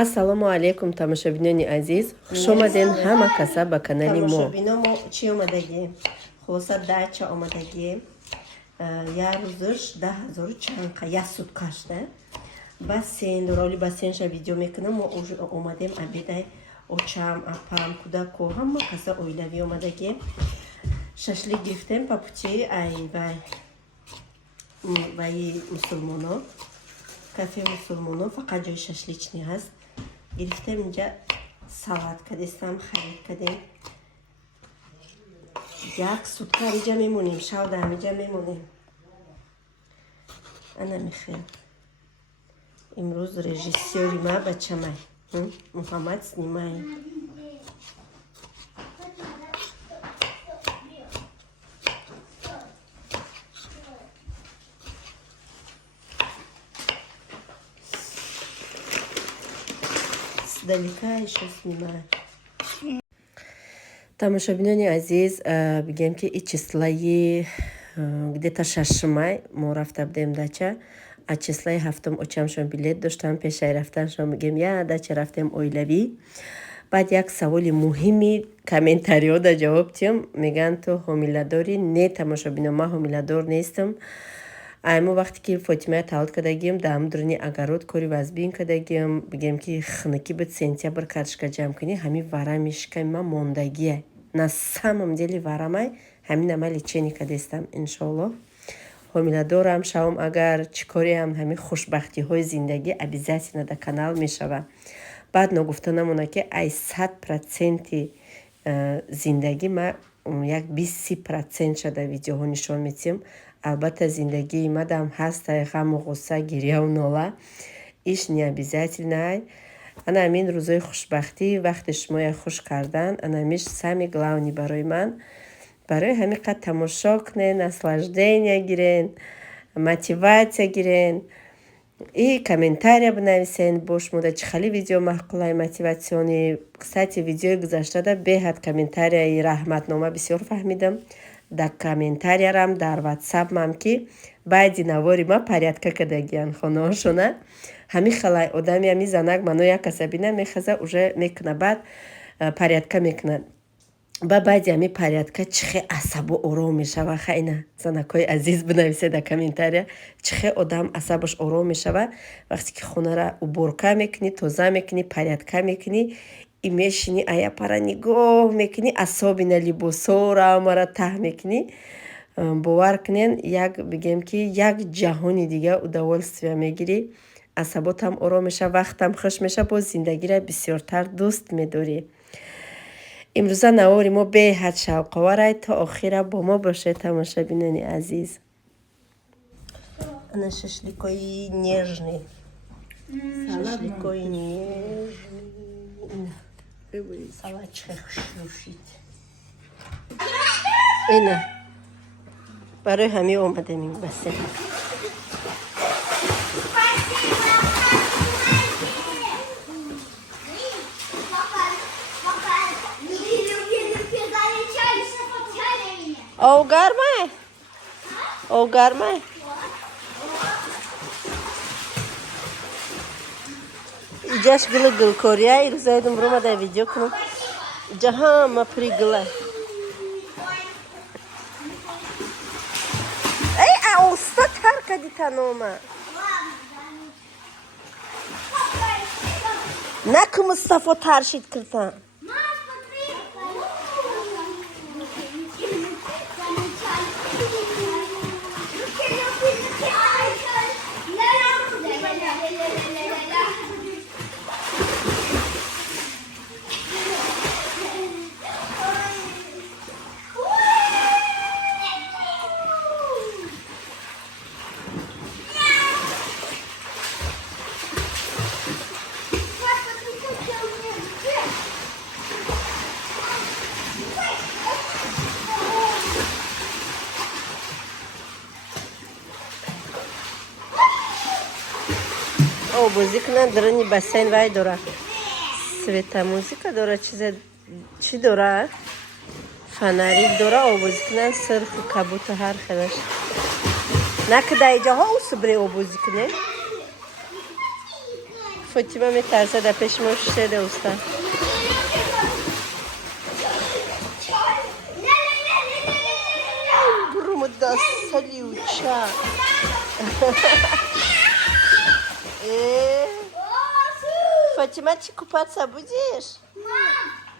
Ассалому алейкум, тамошобинони азиз. Хуш омаден ҳама каса ба канали мо. Тамошобино мо чи омадагӣ? Хулоса дача омадагӣ. Як рӯзаш 10,000 чанқа, як суткашда. Бассейн, роли бассейнша видео мекунам. Мо омадем абедай очам, апам, кудаку ҳама каса оилавӣ омадагӣ. Шашлик гирифтем по пути ваи мусулмоно. Кафе мусулмоно фақат ҷои шашлични ҳаст. Гирифтем инҷа салат кадистам, харид кадем. Як сутка ҳамиҷа мемонем, шавда ҳамиҷа мемонем. Ана михел. Имрӯз режиссёри ма бачамай. Муҳаммад снимай. Далека еще снимаю. Тамошобинони азиз, бигем ки и числаи где-то 6 май мо рафта будем дача. А числаи 7 очамшон билет доштам, пешай рафтаншон мигем я дача рафтем оилавӣ. Баъд як саволи муҳими комментариёда ҷавоб дидем. Меган ту ҳомиладорӣ? Не тамошобино, ман ҳомиладор нестам. Айму вақте ки Фотимая таваллуд кардагим, даам дуруни агарод кори вазбин кардагим, бигем ки хнаки буд сентябр картишка ҷамъ кунӣ, ҳами варамишка ма мондагия. На самом деле варамай, ҳаминама лечени кадестам, иншоаллоҳ. Ҳомиладорам шавам, агар чикореам, ҳами хушбахтиҳои зиндагӣ обязательно да канал мешава. Баъд ногуфта намона ки ай 100% зиндагӣ ма як 20% шада видеоҳо нишон метиҳам. Албатта зиндагии мадам ҳастай ғаму ғусса, гирьяву нола. Иш не обязательно. Ана амин рӯзои хушбахтӣ, вақти шумо я хуш кардан, анамиш сами главни барои ман. Барои ҳамин қад тамошо кунен, наслаждение гирен, мотивация гирен. И комментария бинависен, бо шумода чӣ хели видео маъқулаи мотиватсионӣ. Кстати, видеои гузаштада беҳад комментарияи раҳматнома бисёр фаҳмидам. Дар комментариярам дар ватсапмам ки баъди навори ма порядка кардагиян хонаҳошона. Ҳамин халай одами ҳамин занак мано як каса бина мехаза уже мекуна, баъд порядка мекунад. Ба баъди ҳамин порядка чихе асабу ором мешава. Хайна занакҳои азиз бинависед дар комментария чихе одам асабаш ором мешава. Вақте ки хонара уборка мекунӣ, тоза мекунӣ, порядка мекунӣ, и мешини аяпара нигоҳ мекунӣ, асоби на либосора амара таҳ мекунӣ. Бовар кунен, як бигем ки як ҷаҳони дига удоволствия мегирӣ. Асаботам ором меша, вақтам хуш меша, боз зиндагиро бисёртар дӯст медорӣ. имрӯза навори мо беҳад шавқоварай. То охира бо мо бошед тамошобинони азиз. Ана шашликои нежный. Шашликои нежный. Салат чихе хушрӯшид. Ина барои ҳамин омадем ин бассейн. Ов гармай? Ов гармай? Иҷаш гӯли гӯлкория, ирӯза идум ромада видео кунам. Иҷа ҳама пригӯла. Эй, оста тар кади танома. Наку Мустафо таршид киртан. Бозӣ кунад даруни бассейн вай дора. Света музыка дора, чӣ дора? Фонарик дора, овозӣ кунад, сирху кабуту ҳар хелаш. Накда иҷаҳо усубре овозӣ кунед. Fatime میترسه در پیش ما شده استاد. Burmu da saljuča. Фатима, ты купаться будешь?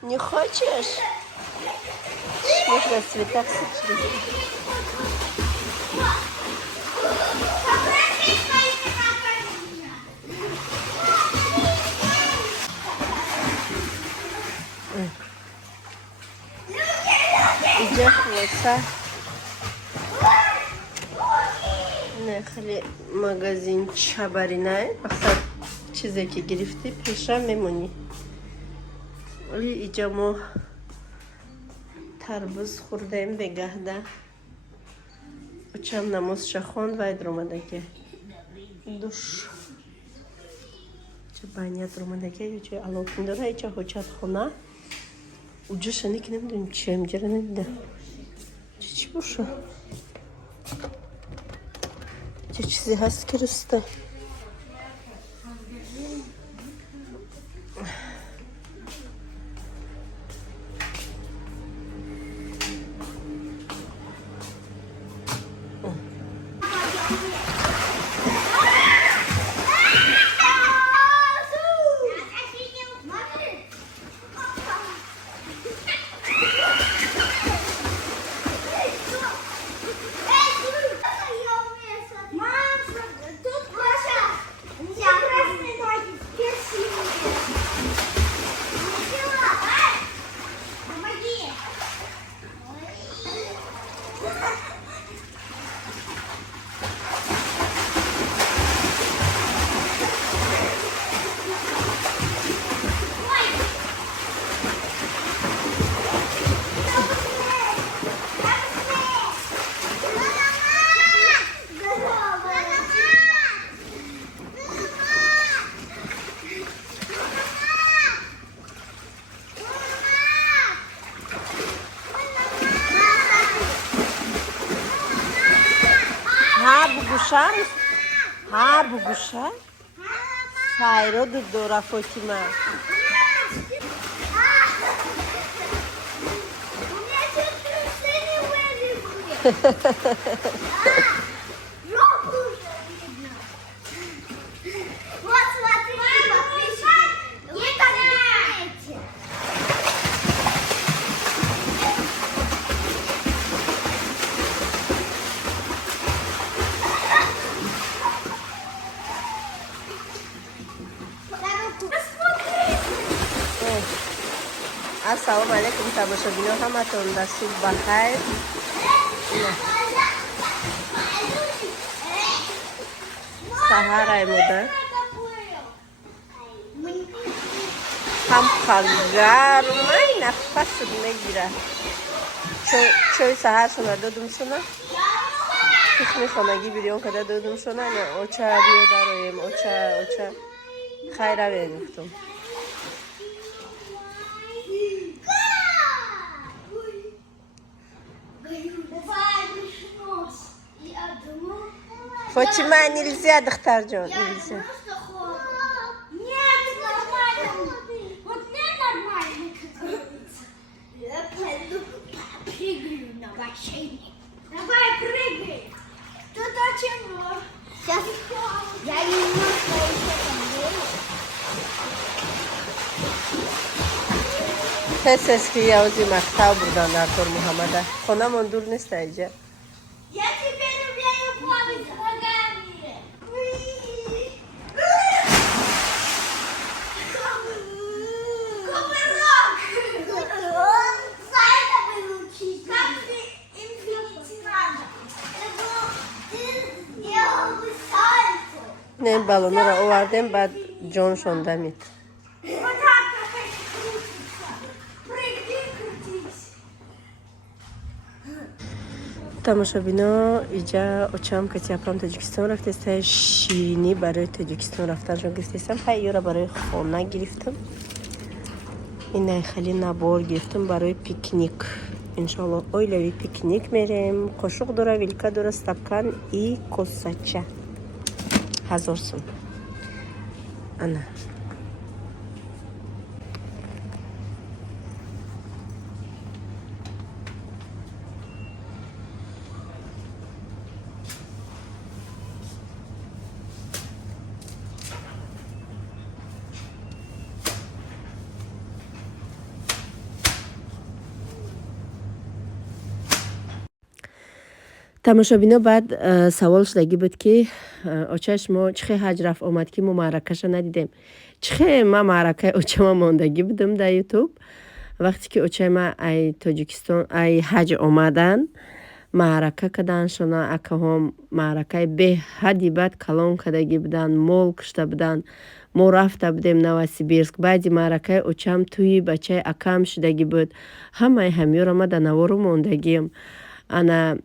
Не хочешь? Можно цветок сочетать. Идет лоса. خیلی مغازین چابرینه اصلا چیزی که گرفتی پیشم میمونی ولی اینجا ما تربوز خوردیم به گهده چم نمازش خوند و ادرومدگی دوش چه بانیت رومدگی یه چه علاقه داره یه چه حجت خونه اونجا شنی که نمیدونیم چه میجره نمیدونم چی باشه چه چیزی هست که رسته ها بگوشه سایرو دو دورا فاطمه السلام علیکم تماشاگران همتون در صبح بخیر سحر ایموده هم گرمه نفس میگیره چوی سحر شونه دادم شونه تخمی خانگی بیریون کده دادم شونه نه اوچه بیو دارویم اوچه خیره بیمیختم Фатима, нельзя, доктор-джон, нельзя. Нет, нормально. Вот мне нормально, как говорится. Я пойду прыгаю на бассейне. Давай прыгай. Тут очень много. Сейчас я немножко еще там делаю. Pes eski Yavuz Maktab buradan Artur Muhammed'e. Konamın dur ne isteyecek? Я теперь умею плавать ногами. Кувырок. За это выучить. Как ты инфинити надо. Ты сделал бы сальто. Ne balonu o vardı ben John Shondamit. Вот так опять крутится. Прыгни, крутись. тамошобино иҷа очам ки тиапрам таҷикистон рафтаста ширинӣ барои таҷикистон рафтаншон гирифтастам ҳайёра барои хона гирифтам инай хеле набор гирифтам барои пикник иншоалло оилавӣ пикник мерем қошуқ дора вилка дора стакан и косача 1000 сум ана тамошобино баъд савол шудагӣ буд ки очаи шумо чӣ хел ҳаҷ рафт омад ки мо маъракаша надидем. Чӣ хел ма маъракаи очама мондагӣ будам дар ютуб. Вақте ки очаи ма ай Тоҷикистон ай ҳаҷ омадан маърака карданд, шона акаҳом маъракаи беҳадди бад калон кардагӣ буданд, мол кушта буданд. Мо рафта будем Новосибирск. Баъди маъракаи очам тӯи бачаи акам шудагӣ буд. Ҳамаи ҳамёра ма дар навору мондагиам. Ана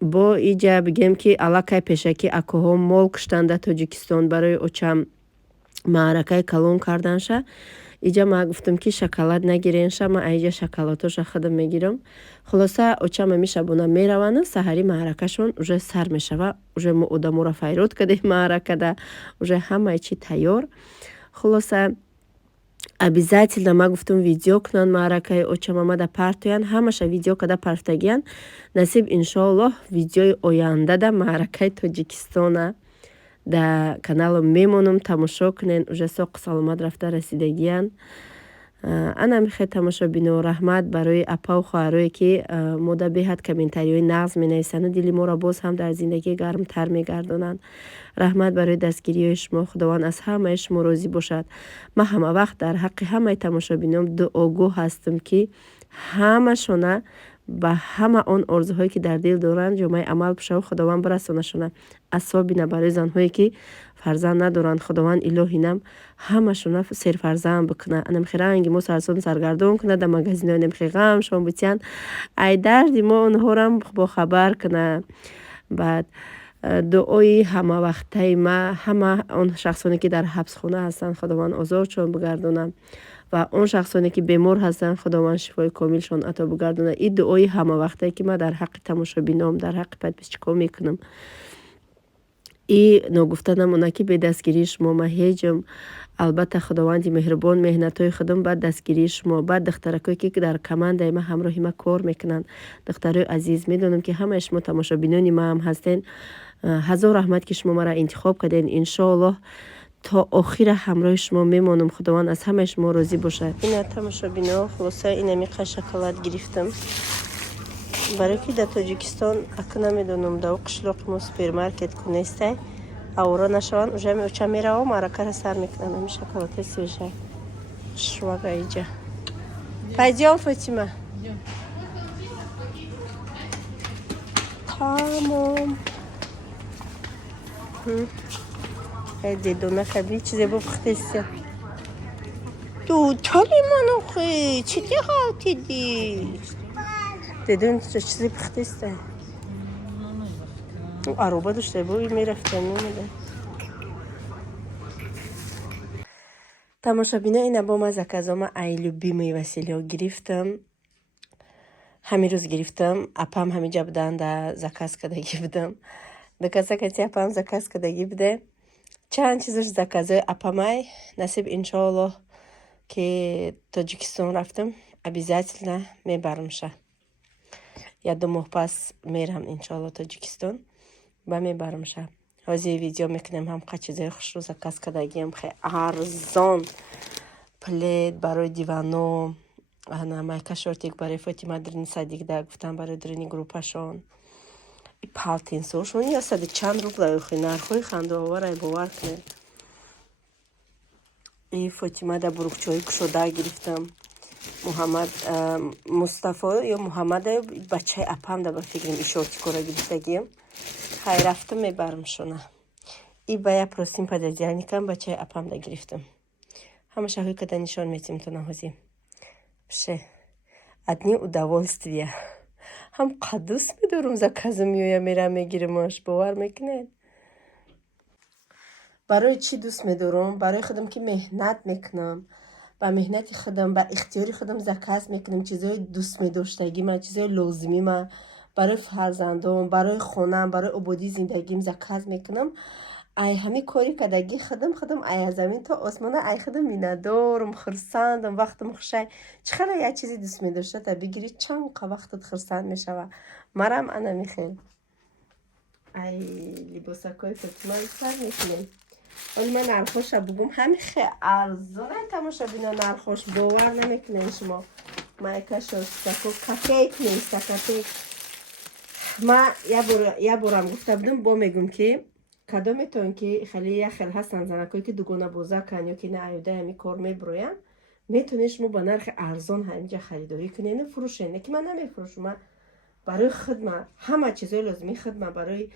бо иҷа бигем ки аллакай пешакӣ акаҳо мол куштанд дар Тоҷикистон барои очам маъракаи калон карданша. Иҷа ма гуфтам ки шоколад нагиренша, ма аиҷа шоколадоша худам мегирам. Хулоса очам ами шабона мераванд, саҳари маъракашон уже сар мешава. Уже мо одаморо файрод кардем маъракада, уже ҳамаи чи тайёр. Хулоса обязательно ма гуфтам видео кунанд маъракаи очама ма да партоянд. Ҳамаша видео када партагиянд. Насиб иншоаллоҳ видеои оянда да маъракаи Тоҷикистона да каналом мемонам, тамошо кунен. Уже соқ саломат рафта расидагиянд. Ана мехе тамошобино раҳмат барои апау хоҳарое ки мода беҳад комментариҳои нағз менависанд, дили моро боз ҳам дар зиндагӣ гармтар мегардонанд. раҳмат барои дастгириҳои шумо. Худованд аз ҳамаи шумо розӣ бошад. ман ҳама вақт дар ҳаққи ҳамаи тамошобинам дуогӯ ҳастам ки ҳамашона ба ҳама он орзуҳое ки дар дил доранд ҷомаи амал пушаву худованд бирасонашона. асобина барои занҳое ки фарзанд надоранд. Худованд илоҳинам ҳамашона серфарзанд бикунад. Намхиранги мо сарсон саргардон кунад, дар магазинои намхи ғамшон бутиянд. Ай дарди мо онҳорам бохабар кунад. Баъд дуои ҳамавақтаи ма ҳама он шахсоне ки дар ҳабсхона ҳастанд худованд озодшон бигардонад ва он шахсоне ки бемор ҳастанд худованд шифои комилшон ато бигардонад. И дуои ҳамавақтае ки ма дар ҳаққи тамошобинам, дар ҳаққи подписчиком мекунам. И ногуфта намона ки бе дастгирии шумо ма ҳеҷам. Албатта худованди меҳрубон меҳнатҳои худам баъд дастгирии шумо, баъд духтаракое ки дар командаи ма ҳамроҳи ма кор мекунанд. Духтарои азиз, медонам ки ҳамаи шумо тамошобинони ма ҳам ҳастен. ҳазор раҳмат ки шумо маро интихоб карден. Иншоаллоҳ то охира ҳамроҳи шумо мемонам. Худованд аз ҳамаи шумо розӣ бошад. Ина тамошобино, хулоса инамиқа шоколад гирифтам. Барои ки дар Тоҷикистон ака намедонам дар қишлоқи мо супермаркет ку нестай. Авора нашаванд, уже очам меравам маъракаро сар мекунам. Ами шоколадҳои свежа. Швага иҷа. Пойдём, Фотима. Тамом. Дедона хаби чизе бопухтеся. Ту чали манохи, чи ти халтиди? Дедон чизе пухтеся. Ароба дошта бо мерафтан намеда. Тамошобино ина бо ма заказома ай любимый Василио гирифтам. Ҳамин рӯз гирифтам. Апам ҳамиҷа будан да заказ кардагӣ будам. Дакасакати апам заказ кардагӣ буде. Чанд чизаш заказои апамай. Насиб иншоаллоҳ ки Тоҷикистон рафтам. Обязательно мебарамша. Я 2 моҳ пас мерам иншоаллоҳ Тоҷикистон. Ба мебарамша. ҳозир видео мекунем ҳамқа чизои хушрӯ заказ кардагиам. хе арзон. Плед барои дивано. Ана майка шортик барои Фотима дрини садикда гуфтам барои дрини группашон. Палтинсошон я сади чанд рубла охи нархои хандаоварай бовар кунед. И Фотима да бурукчои кушода гирифтам. Муҳаммад Мустафо ё Муҳаммад бачаи апам да ба фикрам ишортикора гирифтагиам. Хай рафтам мебарам шона. И бая просим пододяльникам бачаи апам да гирифтам. Ҳамаша ҳои када нишон метим то наҳози. Пше. Одни удовольствия. Ҳам қадус медорум заказу меоя мерам мегиримаш. Бовар мекунед? Барои чӣ дӯст медорам? Барои худам ки меҳнат мекунам. Ба меҳнати худам, ба ихтиёри худам заказ мекунам. Чизои дӯст медоштагима, чизои лозимима барои фарзандом, барои хонам, барои ободии зиндагим заказ мекунам. ай ҳами кори кардагӣ хидм ай аз замин то осмона ай хидм миннатдорум, хурсандам. Вақтам хушай чӣ қадar як чизи дӯст медошта та бигирӣ чанқа вақтат хурсанд мешава. Марам ана михел. ай либосакои Фотима сар мекунем. ولی من نرخوش بگم همین خیلی ارزونه تماشا بینا نرخوش باور نمیکنین شما مایکش سکو کپیک نیست کپیک ما یه بارم گفته بودم با میگم که کدامتون که خیلی یه خیلی هستن زنکایی که دوگانه بازه کن یا که نه ایوده همی کار میبروین میتونین شما با نرخ ارزان همینجا خریداری کنین فروشین که من نمیفروشم. من برای خدمت همه چیزای لازمی خدمت برای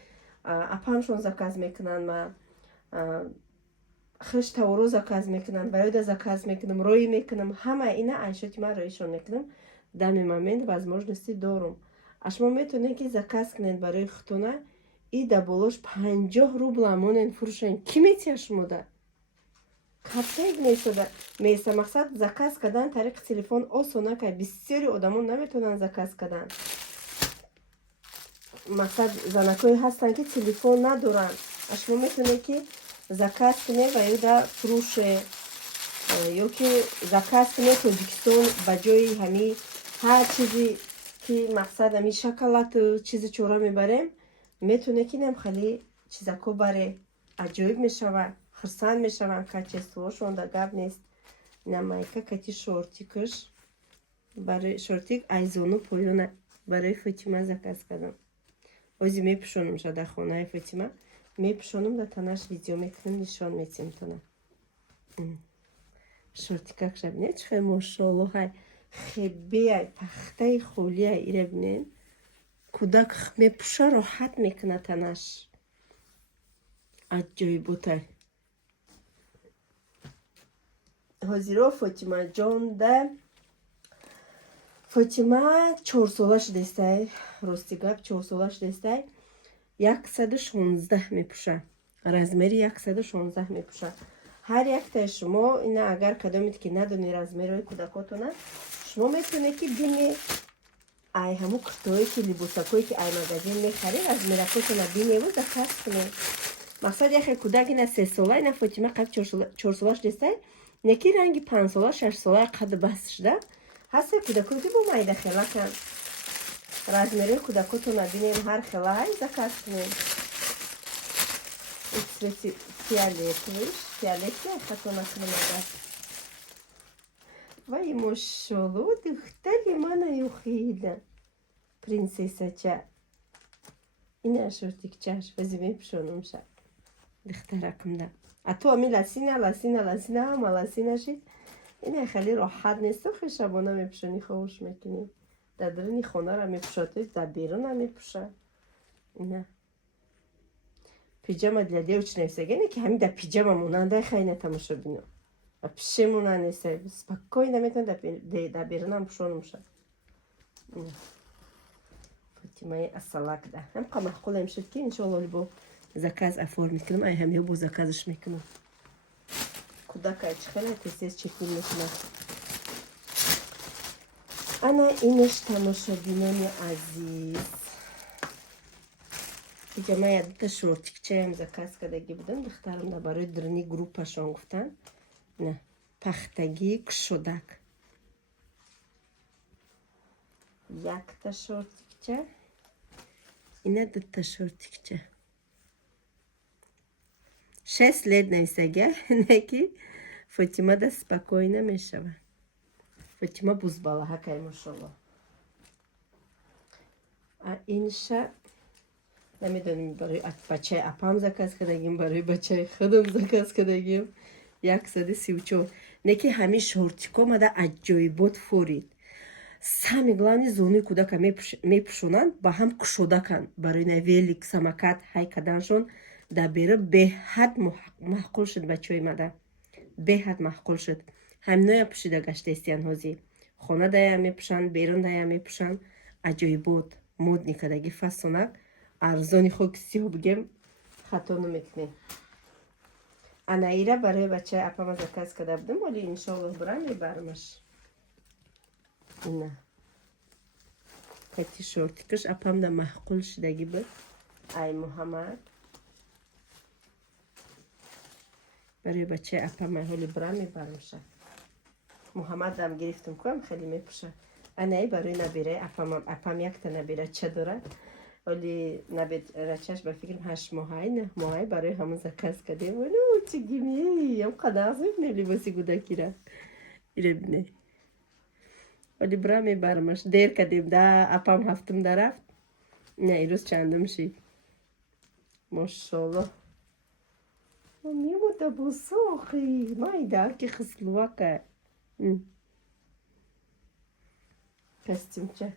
اپامشون زکاز میکنن. من خش تورو заказ میکنن باید заказ میکنم روی میکنم همه اینا عیشت من رویشون میکنم دمی момент возможности دارم. شما میتونین که заказ کنین برای خطونه ای دبولش 50 روبل امونین فروشین کی میتیه شما ده کپیک نیست میسه مقصد заказ کردن طریق تلفن آسونه که بسیاری آدمون نمیتونن заказ کردن. مقصد زنکایی هستن که تلفن ندارن شما میتونین که заказ کنه و یا در فروش یا که заказ کنه توجیکستان بجای همی هر چیزی که مقصد همی شکلات چیزی چورا میبریم میتونه که نم خیلی چیزکو بره عجایب میشوه خرسان میشوه کچستوشون در گب نیست. نمایکه کتی شورتیکش برای شورتیک ایزونو پویونه برای فاطیما заказ کردم. اوزی میپشونم شده خونه فاطیما میپشونم در تنش ویدیو میکنم نشان میتیم تونه شورتیکاک شب نه چه ماشاءالله های خیلی های پخته خولی های ایره بینین کودک میپشه راحت میکنه تنش عجایی بوده. حضیرا فاطیما جان ده فاطیما 4 سالش دسته راستی گپ 4 سالش دسته 116 میپوشه رزمری 116 میپوشه. هر یک تا شما اینا اگر کدامید که ندونی رزمری کودکاتونه شما میتونه که بینی ای همو کتایی که لباسکایی که ای مگزین میخری رزمرکاتونه بینی و заказ کنی. مقصد یک کودک اینا 3 ساله اینا فاطیما قبل 4 سالش دسته نکی رنگی 5 ساله 6 ساله قد بس شده هسته کودکایی که با مایده خیلی کن رزمری کودکاتونه بینیم هر خیلی های заказ کنیم. фиолетовый хатона кремагат. Вай мошоло духтали мана юхида. Принцессача. Ина шортик чаш возьми пшонумша. Духтаракмда. А то ами ласина ама ласина шит. Ина хали раҳат нест хе шабона мепшони ховуш мекини. Дадрини хона ра мепшоти да беруна мепша. Ина пижама для девочек не que hami da pijama munanda khayna tamasho bino. A pishemuna nese спокойно метон да бернам пшонумша. Фатима асалак да. Ham qa maqul emshid ki inshallah bo zakaz afor mikram ay ham yo bo zakazsh mikram. Kudaka chkhana teses chekil mikram. Ana inish tamasho binami aziz. Пижама я да шортикчаям заказ кардаги будам духтарамда барои дрини группашон гуфтан на пахтаги кушодак якта шортикча ина дута шортикча 6 лет нависага неки Фатима да спокойно мешава. Фатима бузбала хакай машаллах. А инша نمیدونیم برای بچه اپام заказ کردیم برای بچه خودم заказ کردیم 134 неки ҳами шортико мада аҷоибот форид сами главни зони кудака мепушонанд ба ҳам кушодакан барои на велик самокат ҳай каданшон да бера беҳад маҳқул шуд бачаи мада беҳад маҳқул шуд ҳаминоя пушида гаштаистиян ҳозир хона дая мепушанд берун дая мепушанд аҷоибот модни кадаги фасонак арзони хок сиё бигем хато намекунем. Анаира барои бачаи апама заказ карда будам вали иншоллоҳ бурам мебарамаш. Ина кати шортикаш апамда маҳқул шудаги буд. Ай Муҳаммад برای بچه اپم حالی برام میبرمشه. محمد هم گرفتم کنم خیلی میپوشه. انایی برای نبیره اپم یک تا نبیره چه داره؟ ولی نبید رچش به فکرم 8 ماهی 9 ماهی برای همون زکاس کردیم. ولو چه گیمیه هم قدر زیب لباسی کودکی را ایره بینه. ولی برام میبرمش دیر کردیم ده اپم هفتم درفت. نه ایروز چندم شید. ماشاءالله. میموده بساخی مایده که خسلوکه. کستیم چه؟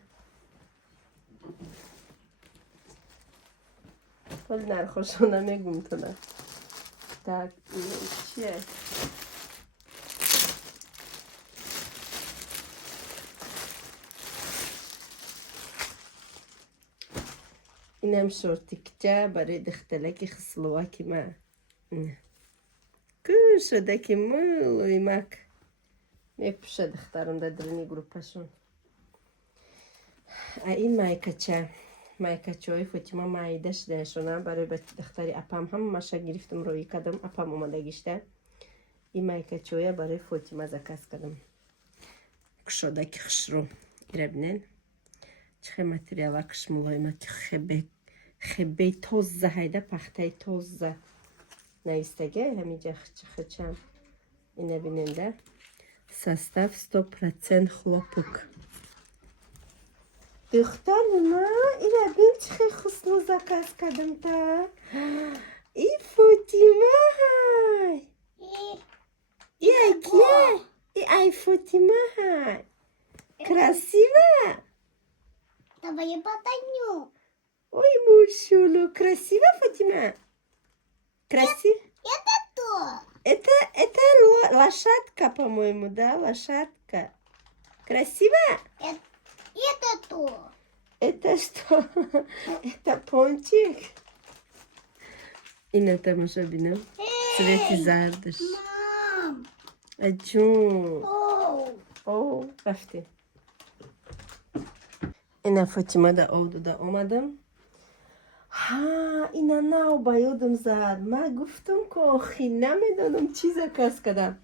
ولی نرخوشانه میگم تو نه. tak چیه؟ اینم شورتیکچه برای دختلک خسلواکی ما. کن شده که مولوی مک میپشه دخترم در درنی گروپشون. این مایکچه مایکچه های فاطمه مایدش داشتم برای دختری اپم هم ماشه گرفتم روی کدم اپم اومده گشته. این مایکچه های برای فاطمه زکاس کردم. کشوده که خشرو ایره بینن. چه متریالا کش مولوی مک خبه توزه هایده پخته توزه نویستگه همینجا خچم اینه بیننده. سستف 100% خلوپک. دختر ما ایره بین چه خسنو زکاس کردم تا ای فاطمه های ای کیه ای فاطمه های красиво Давай потаню. ой мушулу красиво Фатима красиво Это то. это лошадка по-моему да лошадка красиво Это то. это что это пончик این تماشا بینم سویتی زردش Мам. جون Оу. رفتی اینا فاطمه دا اودو دا اومدم ها اینا ناو بایودم زد ما گفتم که آخی نمیدونم چی زکاس کردم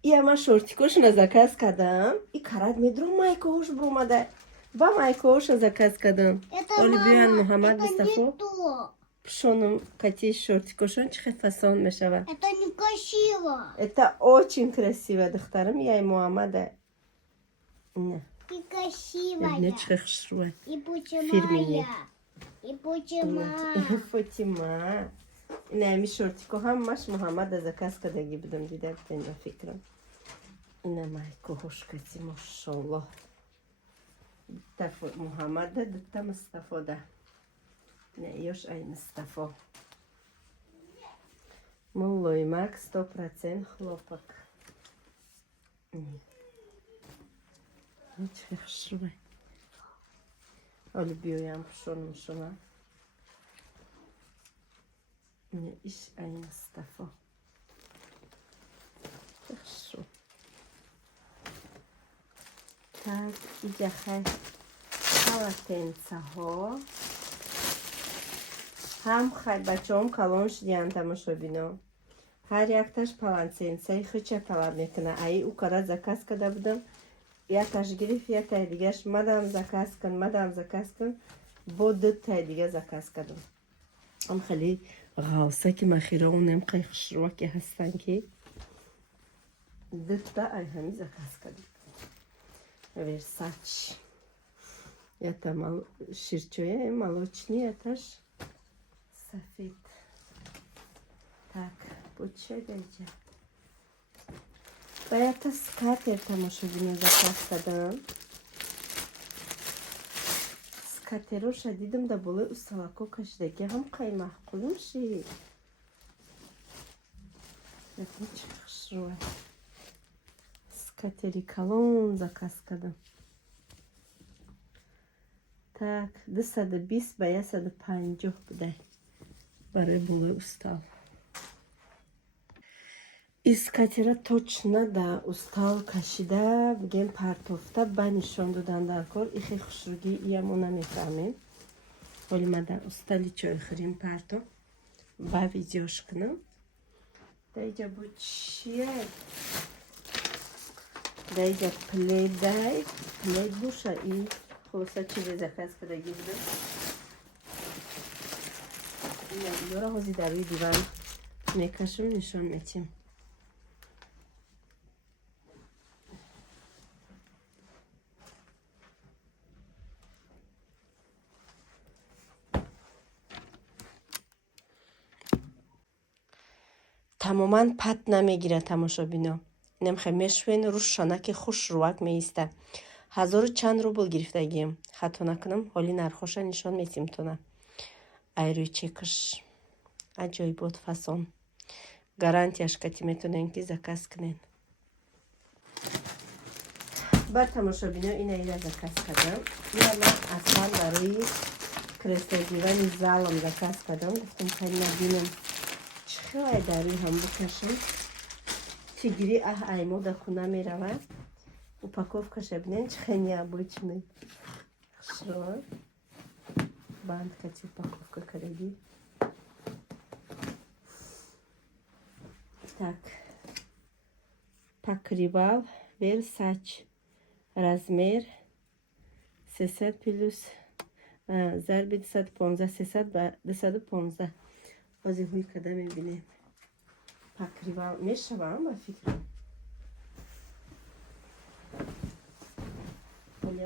ای ما شورتیکوش زکاس کردم ای کرد میدرم مایکوش برومده با مایکوش زکاس کردم Это ولی بیان мама. محمد Это مصطفی не то. пшоном кати шортикошон чхе фасон мешава. Это некрасиво. Это очень красиво, дохтарам я и Мухаммада. Не. Некрасивая. Не чхешруе. И Фирменный. почему? И почему? Фатима. Не, ми шортико хам маш Мухаммада заказ кадаги будем дидар тен на фикрам. Ина майко хошкати машаллах. Та Мухаммада дата Мустафа да. Не, još aj Mustafa. Мулой мак 100% хлопок. Hiç yakışmıyor. Любил я пшеным шуна. Не, iş ay Mustafa. Хорошо. Так, иди хай. Полотенце ho. هم خیلی بچه هم کلان شدیان تماشا بینم هر یک تاش پلانسینسه خیچه طلب میکنه ای او کارا زکاس کده بودم یا تاش گریف یا تا دیگهش مدام زکاس کن با دو تا دیگه زکاس کدم هم خیلی غاوسه که مخیره اونم خیلی خشروه که هستن که دو تا ای همی زکاس کدم ورساچ یا تا شیرچویه مالوچنی یا تاش سفید так почекайте باید تا скатерть تماشا بینه زکاس کدم скатерош دیدم دا بوله استلاکو کشیدگی هم قیمه قلوم شید نکنی چه خشروه скатери کلون زکاس کدم так 220 به 150 بوده برای بوله استال из катера точно да устал кашида бигем партофта ба нишон додан дар кор ихе хушруги ияму намефаҳмем ҳоли ма дар устали чойхӯрим парто ба видеош кунам Dayca bu çiğ. Dayca play dusza i chłosa ciebie zakazka da gizby. Yora hozi dar roی دیوان میکشم نشان میدم. تماما پت نمیگیره تماشابینا. نمیخوام مشوین روش شانک خوش روک میسته. 1000 و چند روبل گرفتگیم. خطا نکنم حالی نرخوش نشان میتیم تونه. ایروی چکش. عجایبات فسان. گارانتیش کتی میتونن که زکاس کنن. بعد تماشابینا این ایده زکاس کردم. یا من اصلا برای کرستر دیوانی زالم زکاس کردم. گفتم خیلی نبینم. چخواه داری هم بکشم. چگیری ایمو دا کنه میروه. Упаковкаша бинен чихе необычный. Хорошо. Банка упаковка коллеги. Так. Покрывал Versace. Размер 300 плюс зарби 215. 215. Ози хуй когда мебинем. Покрывал. Мешавам ба фикрам.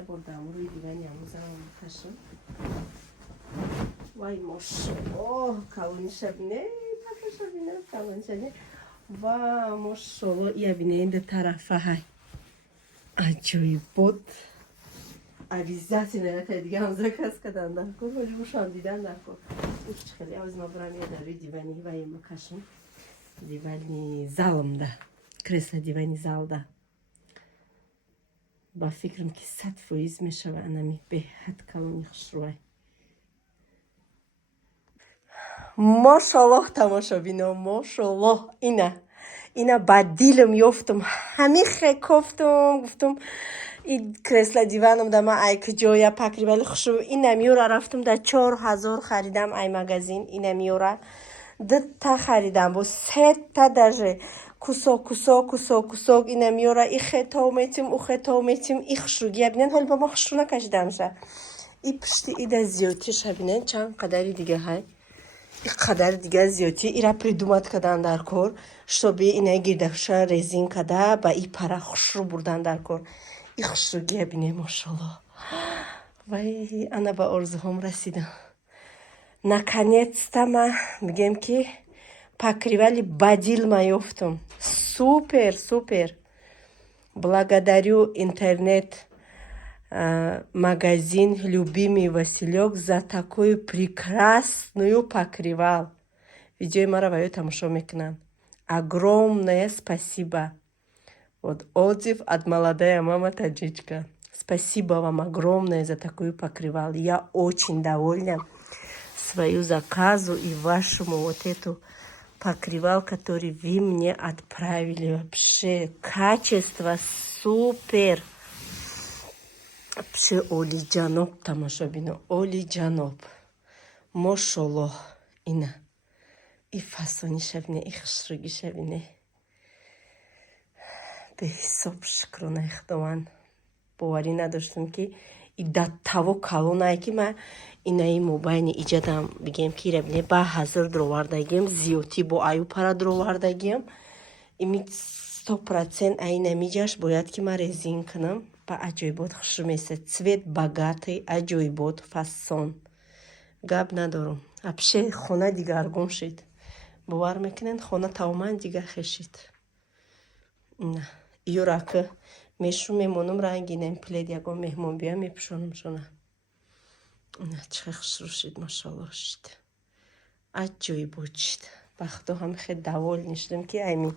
Я бордам روی دیوانی هموزم میکشم. وای ماشالله کلونی شبینه پاکه شبینه کلونی شبینه وای ماشالله یا بینه این ده طرفه های عجایی بود عویزتی نهتا دیگه همزه کس کدن در کن ولی بوشان دیدن در کن اوش خیلی از ما برم یه در روی دیوانی وای مکشم دیوانی زالم ده کرسل دیوانی زال ده با فکرم که 100% میشه و انمی به حد کلونی خوشروی ماشالله تماشابینا ماشالله اینا با دیلم یافتم همیشه گفتم این کرسل دیوانم دم ای که جای پاکری ولی خوشو این میورا رفتم در 4000 خریدم ای مگزین این میورا 2 تا خریدم با 3 تا درجه کساک اینم میاره ای خطا میتیم او خطا میتیم ای خشروگی بینن حال با ما خشرو نکشیدم شه ای پشتی ای ده زیادیش بینن چند قدری دیگه های ای قدر دیگه زیادی ای را پریدومت کردن در کار شبیه اینه گیردخشن رزین کده با ای پره خشرو بردن در کار ای خشروگی بینه ماشالله وای انا با ارزوهم رسیدم наконец-то ما میگم که покрывали бадил маёфтум. Супер. Благодарю интернет-магазин «Любимый Василек» за такую прекрасную покрывал. Видео мараваю тамошо мекунам. Огромное спасибо. Вот отзыв от молодая мама таджичка. Спасибо вам огромное за такую покрывал. Я очень довольна свою заказу и вашему вот эту покрывал, который вы мне отправили. Вообще качество супер. Вообще олиджаноб тамашабино. Олиджаноб. Мошаллах. Ина. И фасони шабине, и хшруги шабине. به حساب شکرانه خداوند باوری نداشتم که این دتاو کالونایی که من اینایی موبایل ایجادم بگم که ربنه با 1000 دروواردگیم زیوتی با ایو پارا دروواردگیم این 100% این نمیجاش باید که من رزین کنم با عجایبات خوشم میسه цвет богатый عجایبات فاسون گاب ندارم ابشه خونه دیگرگون شد باور میکنن خونه تماما دیگه خشید نه یوراکه میشو میمونم رنگینم پلید یکم مهمون بیام میپوشونم شونه نه چه خوش شد ماشاءالله شد عجایب شد وقتا هم خیلی دوال نشدم که ایمی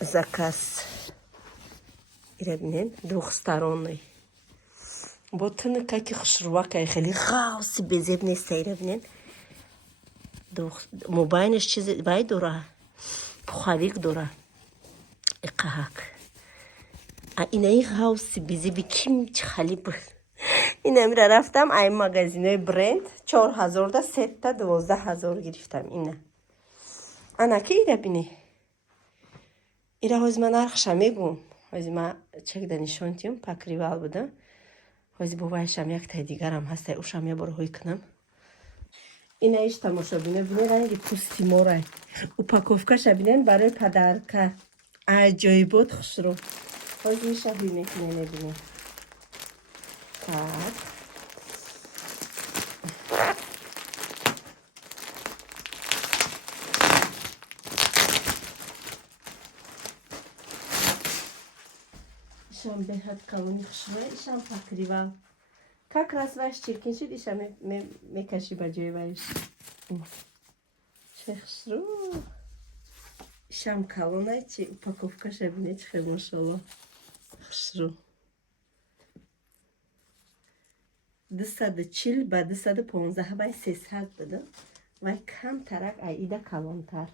заказ ایربینن دوخستارونی با تنه که خوشروکه خیلی خاصی بزیب نیست ایربینن موبایلش چیز وای دوره پخالیک دوره اقاق اینایی خاصی بزیبی کم خالی بود این امره رفتم این مغازینه برند 4000 تا 3 تا 12000 گرفتم اینه Ана ки ида бини. Ира ҳози ма нархша мегум. Ҳози ма чек да нишонтим покривал буда. Ҳози бовайшам яктай дигарам ҳастай ушам ябор ҳой кунам. Ина иш тамошо бинед, бинед ранги пусти морай. Упаковкаша бинед барои падарка. Аҷоибот хушрӯ. Ҳози иша ҳуй мекунем мебинед. Так. Ишам беҳад калони хушрӯ, ишам покривал. Как раз ваш чиркин шуд, иша мекаши ба ҷои ваш. Че хушрӯ. Ишам калонай чи упаковкаша бинед чӣ хеле машоалло. Хушрӯ. 240 ба 215 вай 300 буда. Вай камтарак аида калонтар.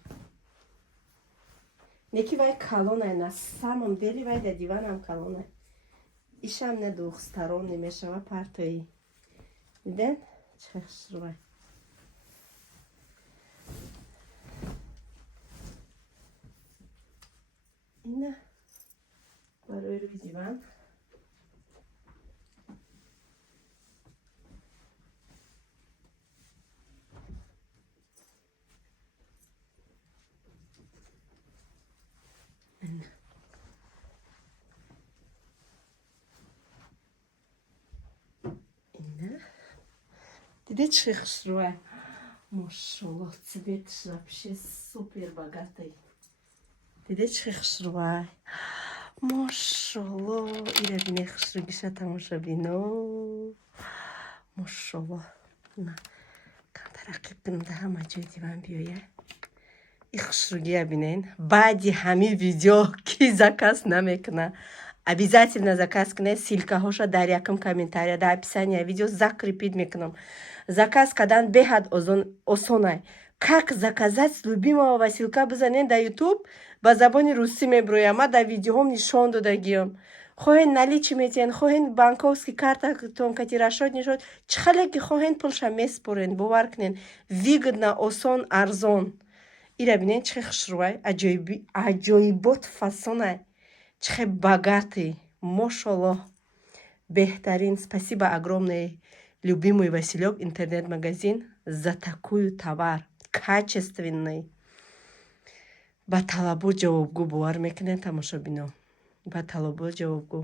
Неки вай калонай на самом деле вай да диванам калонай. Ишам не двухсторон немешава партои. Виден? Че хушрӯ вай. Ина барои рӯи диван. Ина. Дидед чӣ хушрӯай? Машоалло, цветш вообще супер богатый. Дидед чӣ хушрӯай? Машоалло, ира бине хушрӯгиша тамошо бино. Машоалло. На. Кам тараққиб кунам да ҳама ҷои диван биёяй. И хушрӯгия бинен. Баъди ҳамин видео ки заказ намекуна, обязательно заказ кунед. Силкаҳоша дар якум комментария, дар описания видео закрепид мекунам. Заказ кардан беҳад осонай. Как заказать с любимого Василка бизанед дар YouTube, ба забони русӣ меброям. Ма дар видеоҳом нишон додагиам. Хоҳен наличӣ метиҳен, хоҳен банковский картатон кати расшод нишод. Чӣ хеле ки хоҳен пулша меспорен. Бовар кунен. Выгодно, осон, арзон. Ира бинен чӣ хушрӯай? Аҷоибот фасонай. Чӣ богатый. Машоалло. Беҳтарин. Спасибо огромное, любимый Василек интернет-магазин, за такую товар. Качественный. Ба талабо ҷавобгӯ бовар мекунед тамошобино. Ба талабо ҷавобгӯ.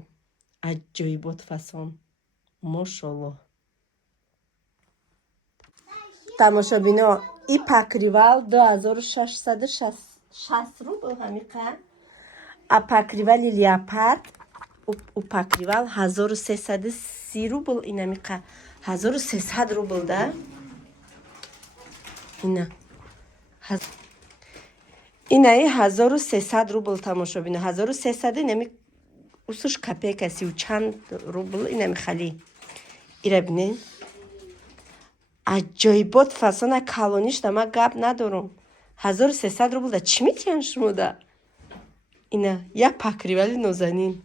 Аҷоибот фасон. Машоалло. Тамошобино, и покривал 2660 рубл ҳамиқа. А покривали леопард у покривал 1330 рубл. Инамиқа 1300 рубл да. Инаи 1300 рубл тамошобино. 1300 инами усуш копейка си чанд рубл инами хали. Ира бинен. Аҷоибот фасона калониш да ма гап надорум. 1300 рубл да чӣ метиҳан шумо да? Ина як покривали нозанин.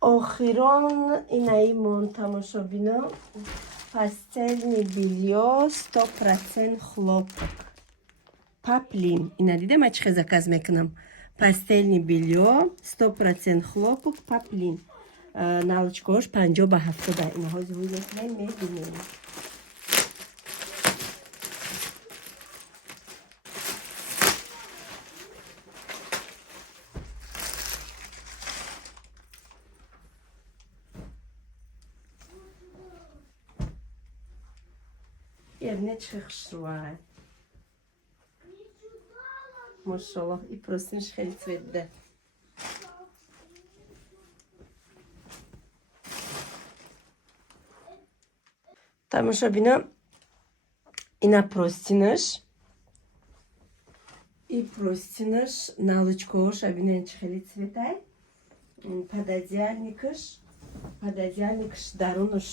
Охирон инаи мон тамошобино. Постельный белье 100% хлопок. Паплин. Ина диде ма чӣ хел заказ мекунам. Постельный белье 100% хлопок, паплин. Наличкош 50 ба 70. Ина ҳозир мекунем мебинем. Евне чӣ хушрӯай. Машоалло, и простынш хеле цвет да. Тамошобино, ина простынаш. И простынаш наличкош абинен чӣ хеле цветай. Пододеяльникаш дарунаш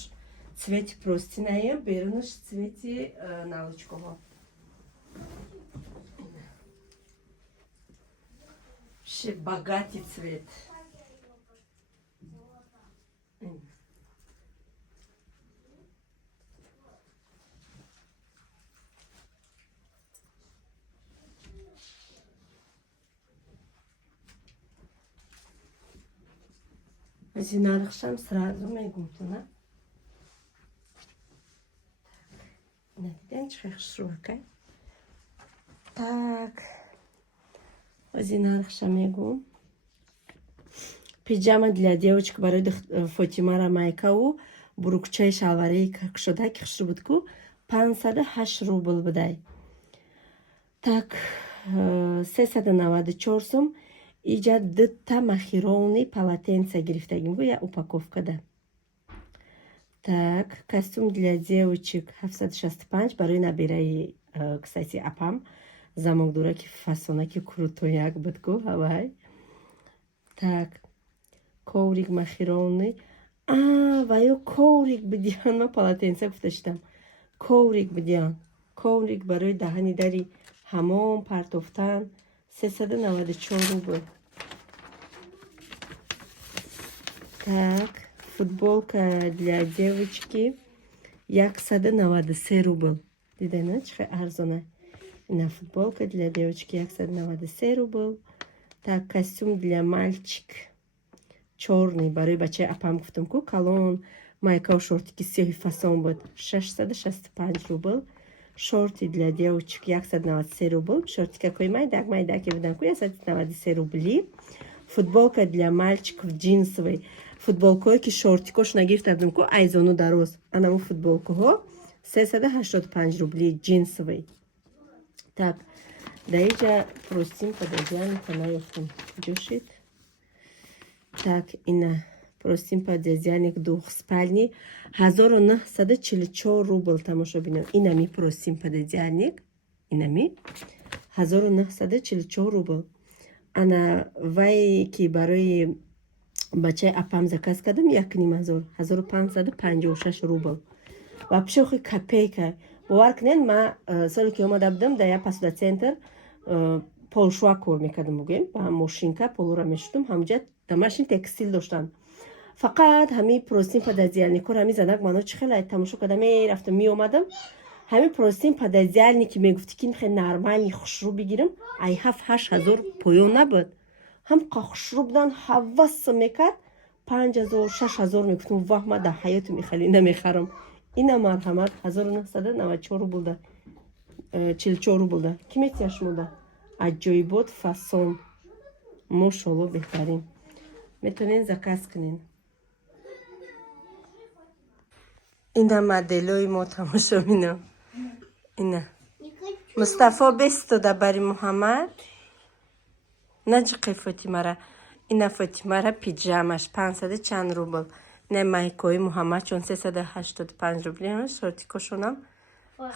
цвети простынаем, берунаш цвети наличкоҳо. Богатый цвет. از این نرخشم سرازو میگم ندیدن چه خشروکه так از این نرخشم میگم пиджама для девочек барои Фотимара майка у бурукчаи шалвари шуда ки хушру буд ку 508 рубл будай. Так 394 сум иҷа дutta махирони полотенца гирифтагим бу я упаковкада. Так костюм для девочек 765 барои набираи кстати апам замон дура ки фасонаки крутояк буд ку ҳавай. Так коврик махирони ва ё коврик бидиан ма полотенца гуфташтам коврик бидиан коврик барои даҳани дари ҳамом партофтан 394 рубл. Так футболка для девочки 193 рубл. Дидана чӣ арзона ина футболка для девочки 193 рубл. Так костюм для мальчик чорный барои бачаи апам гуфтам ку калон майка шортики сиёҳи фасон буд 665 рубл. Шорти для девочек 193 рубл. Шортикакои майдаки будан ку 193 рубли. Футболка для мальчиков джинсовый. Футболкое ки шортикошона гирифтадам ку айзону дароз анаму футболкаҳо 385 рубли джинсовый. Так даиҷа простинка дадианика наёфтам ҷӯшид. Так ина простин подъездяник двухспальный 1944 рубл тамошо бинам. Инами простин подъездяник инами 1944 рубл. Ана вай ки барои бачаи апам заказ кардам 1556 рубл. Вообще хи копейка. бовар кунед ма соли ки омада будам дар як посуда центр полшуа кор мекардам бугем ба мошинка полура мешудам ҳамҷа дар машин текстил доштам. Фақат ҳами простин подъездялникор ҳами занак мано чӣ хеле тамошо карда мерафтам меомадам ҳами простин подъездялники мегуфти ки хеле нормальни хушрӯ бигирам ай 7-8 поён набуд ҳамқа хушрӯ будан ҳавасам мекард 5000-6000 мегуфтам ваҳ ма дар ҳаётам ихеле намехарам. ина марҳамат 1994 рубл да 44 рубл да ки метия шумо да аҷоибот фасон мошалло беҳтарин метавонед заказ кунед. ина моделои мо тамошо бинам. ина мустафо бестода бари муҳаммад наҷиқи фотимара. ина фотимара пиҷамаш 500 чанд рубл. не майкои муҳаммад чон 385 рубли шортикошонам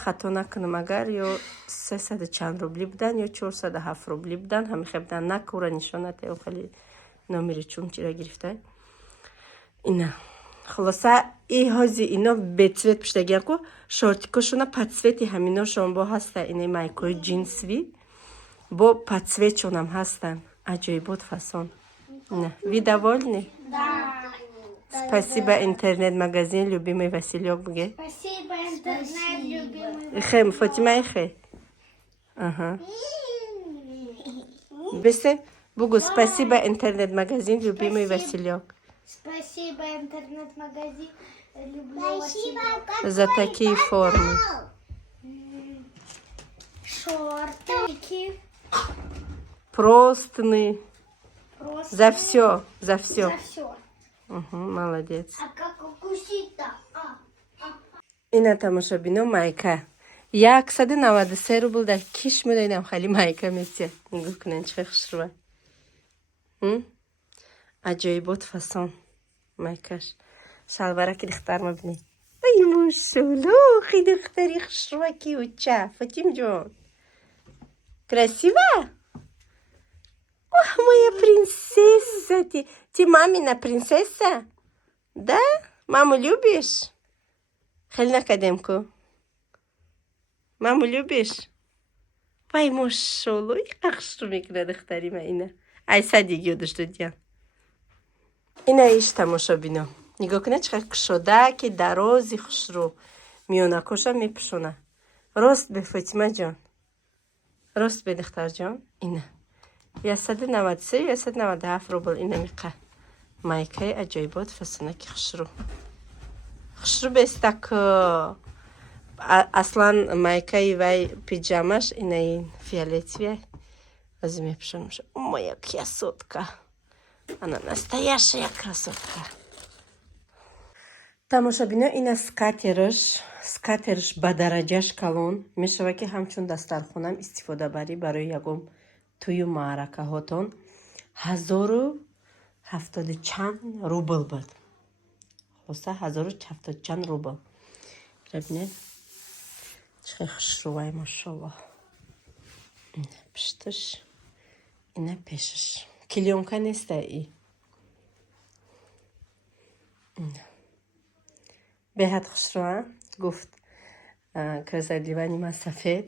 хато накунам агар ё 300 чанд рубли будан ё 407 рубли будан ҳамихе будан накура нишонате хеле номери чумчира гирифта. ина хулоса иҳози ино бецвет пуштагиам ку шортикошона подсвети ҳаминошон бо ҳаста. ина майкои джинсви бо подсветшонам ҳастан аҷоибот фасон. ина ви довольны? Спасибо, интернет-магазин, любимый Василек. Спасибо, интернет, любимый. Хем, Фатима и Хе. Ага. Бесе, Бугу, спасибо, интернет-магазин, любимый Василек. Спасибо, интернет-магазин, любимый Василек. За такие формы. Шортики. Простыны. За все, за все. За все. Угу, молодец. А как укусить-то? Ина тамошобино майка. 193 рубл да киш мудайдам хали майка метия. Нигоҳ кунен чӣ хушрӯа. Аҷоибот фасон майкаш. Шалвараки духтар мабинед. Ай мошалло, хи духтари хушрӯа ки уча. Фатим ҷон. Красива? Ох, моя принцесса ты. Ты мамина принцесса? Да? Маму любишь? Хеле накадемку. Маму любишь? Вай, мошалло, как что мекуна духтари ма ина. Ай садик ёдаш додиям. Ина иш тамошобино. Нигоҳ кунед чӣ қадр кушодаки дарози хушрӯ. Миёнакоша мепӯшона. Рост бе Фотима ҷон. Рост бе духтар ҷон. Ина 193-197 рубл ина меқа майкаи аҷоибот фасонаки хушрӯ. Хушрӯ бестак аслан майкаи вай пиҷамаш инаин фиолетовия. Аз мепушам. Моя красотка. Она настоящая красотка. тамошобино ина скатерш ба дараҷаш калон мешава ки ҳамчун дастархонам истифодабарӣ барои ягон тӯю маъракаҳотон 1070 чанд рубл буд. Хулоса 1070 чанд рубл. Бинед чӣ хушрӯвай машоаллоҳ. Ина пишташ, ина пешаш. Клёнка неста и. беҳад хушрӯа гуфт красавдивани ма сафед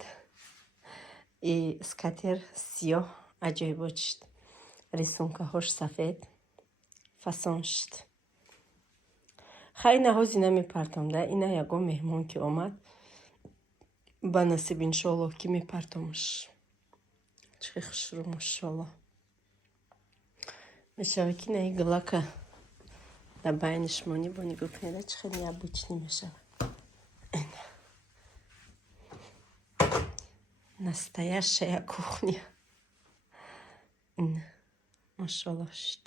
и скатер сиёҳ аҷоибот шуд. Рисункаҳош сафед фасон шуд. Хай наҳози намепартомда. Ина ягон меҳмон ки омад ба насиб иншоаллоҳ ки мепартомаш. Чӣ хушрӯ машоаллоҳ. мешава ки наи глака на байни шумо нибо нигоҳ кунед чӣ хеле необычный мешава. Настоящая кухня. Машоаллоҳ шуд.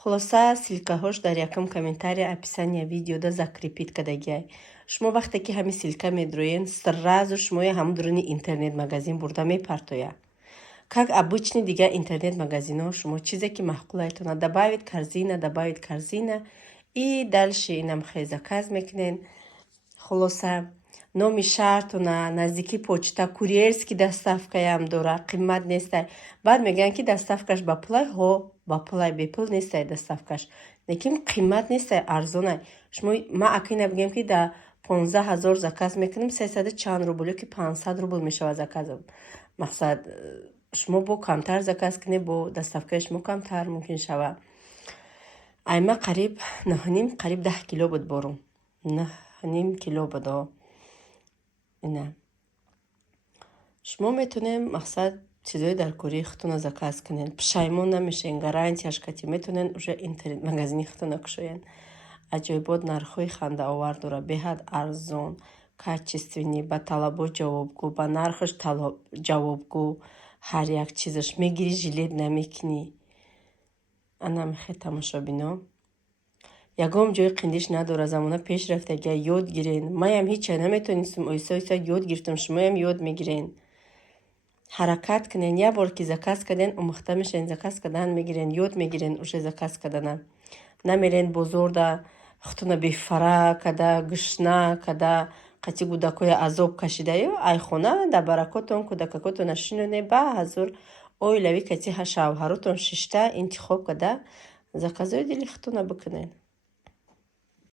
хулоса силкаҳош дар якум комментария описания видеода закрепит кардагиай. Шумо вақте ки ҳами силка медроен сразу шумо ҳамдурони интернет-магазин бурда мепартоя. Как обычный дига интернет-магазинҳо шумо чизе ки маҳқулаетона добавит корзина и дальше инам хай заказ мекунен. Хулоса номи шаҳртона наздики почта курьерский доставкаям дора қимат нестай. Баъд мегӯянд ки доставкаш ба пулай ба пулай бепул нестай доставкаш. Лекин қимат нестай арзонай. Шумо ма акина бигем ки да 15000 заказ мекунем 300 чанд рубл ки 500 рубл мешава заказам. Мақсад шумо бо камтар заказ кунед бо доставкаи шумо камтар мумкин шава. Айма қариб 10 кило буд борум. 9 кило буд. ина шумо метонем мақсад чизои дар кори хутуна заказ кунен. Пушаймон намешен. Гарантияш кати метонен уже интернет-магазини хутуна кушоен. аҷоибот нархҳои хандаовар дора. беҳад арзон, качественӣ, ба талабот ҷавобгӯ, ба нархаш ҷавобгӯ. ҳар як чизаш мегирӣ жилет намекунӣ. ана мехе тамошобино. ягон ҷои қиндиш надора. замона пеш рафтага ёд гирен. маям ҳича наметонистам оҳиста ёд гирифтам. шумоям ёд мегирен. ҳаракат кунен. як бор ки заказ карден омӯхта мешавен. заказ кардан мегирен. ёд мегирен уже заказ кардана. намерен бозор да хутуна бефара када гушна када қати кӯдакоя азоб кашида ё айхона да баракотон кӯдакакотона шиноне ба ҳазур оилави кати шавҳаротон шишта интихоб када заказои дили хутуна бикунен.